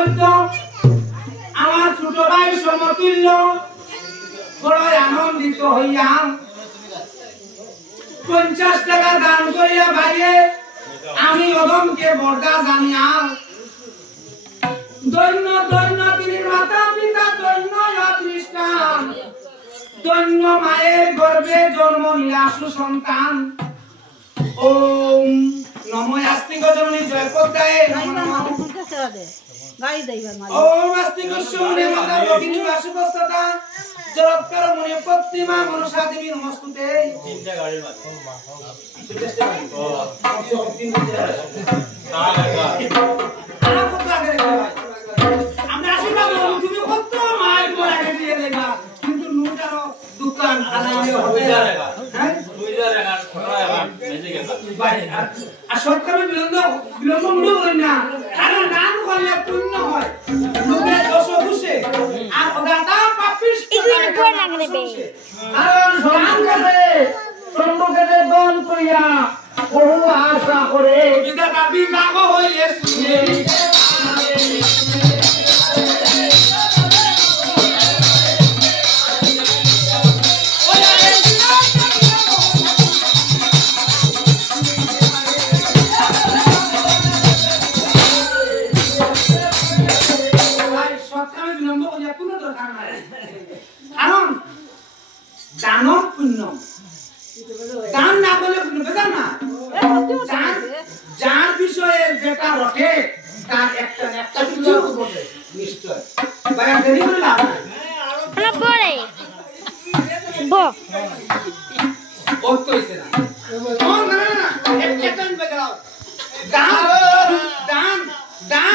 শুক্লবৈদ্য আমার ছোট ভাই সমতুল্য বড় আনন্দিত হইয়া 50 টাকা দান করিয়া ভাইয়ে আমি অদমকে বর্দা জানিয়া দৈন্য দৈন্য তিনি মাতা পিতা দৈন্য খ্রিস্টান দৈন্য মায়ের গর্ভে জন্ম নিলা সুসন্তান ওম নমো আস্তিক জননী জয় পদ্মায় ওম আস্তিক শুনে মাতা ভগিনী বাসুকস্ততা জলৎকার মুনি প্রতিমা মনসা দেবী নমস্তুতে তিনটা গাড়ির মাঝে চেষ্টা করি আমরা আশীর্বাদ তুমি কত মায়ের উপর আগে দিয়ে দেবা কিন্তু নুটার দোকান আনালে হবে হ্যাঁ 2000 টাকা বেঁচে গেছে আর সরকারে বিলম্ব মুড়ো করেন না কারণ নাম করলে পুণ্য হয় লোকে দোষ বুঝে আর ওদাতা পাপিস ইগুইন কই না নেবে কারণ সমান করে সম্মুখে দন কইয়া বহু আশা করে বিদা দাবি মাগ হইলে শুনে দানব পুণ্য দান না করলে পুণ্য বেজান না যার বিষয়ে যেটা রটে তার একটা কিছু বটে নিশ্চয় বাইরে দেরি করে লাভ নাই না বড়ে ব অর্থ হইছে না ও না না একটা টাইম বেগাও দান দান দান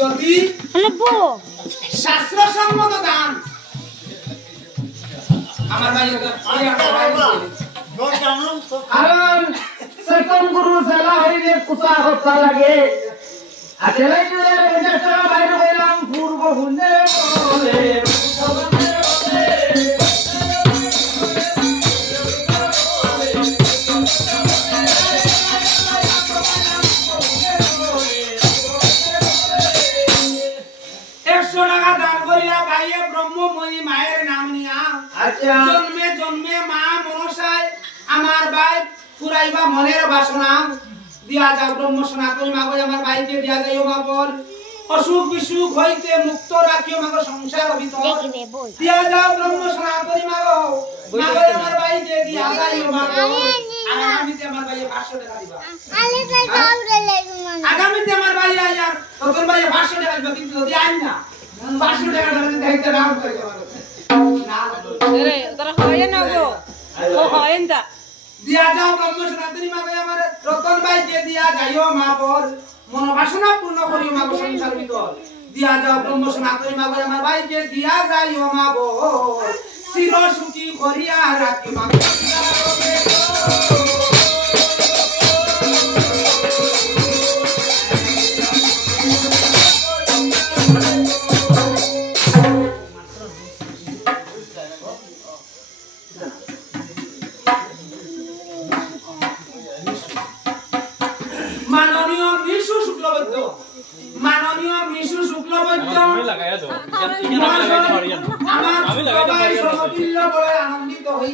যদি হলো ব শাস্ত্রসম্মত দান আমার ভাই কারণ সেকন্ড গুরু সেলা হইলে কুসা হতা লাগে আছেলাই দিলে বেজাটা বাইরে হইলাম পূর্ব হুনে বলে মায়ের নাম নিয়া আচ্ছা জন্মে জন্মে মা মনসায় আমার ভাই পুরাইবা মনের বাসনা দিয়া যাও ব্রহ্ম সনাতনী মাগো আমার ভাইকে দিয়া যাইও মা বল অসুখ বিসুখ হইতে মুক্ত রাখিও মাগো সংসার ভিতর দিয়া যাও ব্রহ্ম সনাতনী মাগো মাগো আমার ভাইকে দিয়া যাইও মাগো আর আগামীতে আমার ভাইয়ে 500 টাকা দিবা আগামীতে আমার ভাই আইয়ার তোর ভাইয়ে 500 টাকা দিবা কিন্তু যদি আইন না 500 টাকা ধরে দেখতে নাম করে রে তোরা হয় না গো ও হয় না দিয়া যাও ব্রহ্ম সনাতনী মাগো আমার রতন ভাইকে দিয়া যাইও মা বল মনোবাসনা পূর্ণ করিও মাগো সংসার ভিতর দিয়া যাও ব্রহ্ম সনাতনী মাগো আমার ভাইকে দিয়া যাইও মা বল চির সুখী করিয়া রাখি মাগো মাননীয় বিশু শুক্লবৈদ্য আমার সমতুল্য বড় আনন্দিত হই